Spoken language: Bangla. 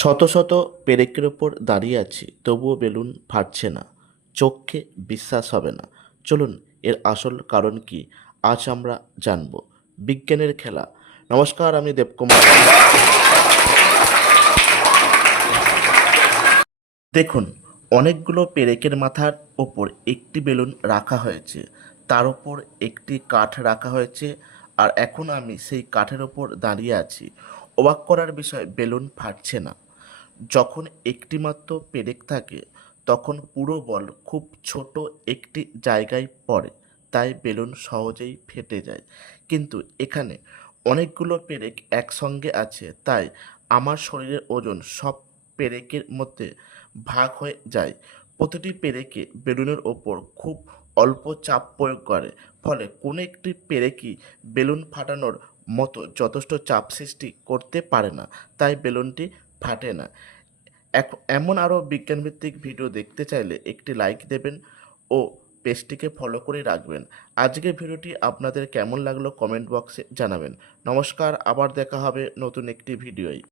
শত শত পেরেকের ওপর দাঁড়িয়ে আছি, তবুও বেলুন ফাটছে না। চোখে বিশ্বাস হবে না। চলুন, এর আসল কারণ কি আজ আমরা জানব। বিজ্ঞানের খেলা। নমস্কার, আমি দেবকুমার। দেখুন, অনেকগুলো পেরেকের মাথার ওপর একটি বেলুন রাখা হয়েছে, তার ওপর একটি কাঠ রাখা হয়েছে, আর এখন আমি সেই কাঠের ওপর দাঁড়িয়ে আছি। অবাক করার বিষয়, বেলুন ফাটছে না। যখন একটি মাত্র পেরেক থাকে তখন পুরো বল খুব ছোট একটি জায়গায় পড়ে, তাই বেলুন সহজেই ফেটে যায়। কিন্তু এখানে অনেকগুলো পেরেক একসঙ্গে আছে, তাই আমার শরীরের ওজন সব পেরেকের মধ্যে ভাগ হয়ে যায়। প্রতিটি পেরেকে বেলুনের ওপর খুব অল্প চাপ প্রয়োগ করে, ফলে কোনো একটি পেরেকই বেলুন ফাটানোর মতো যথেষ্ট চাপ সৃষ্টি করতে পারে না, তাই বেলুনটি ফাটে না। এমন আরও বিজ্ঞানভিত্তিক ভিডিও দেখতে চাইলে একটি লাইক দেবেন ও পেজটিকে ফলো করে রাখবেন। আজকের ভিডিওটি আপনাদের কেমন লাগলো কমেন্ট বক্সে জানাবেন। নমস্কার, আবার দেখা হবে নতুন একটি ভিডিওয়।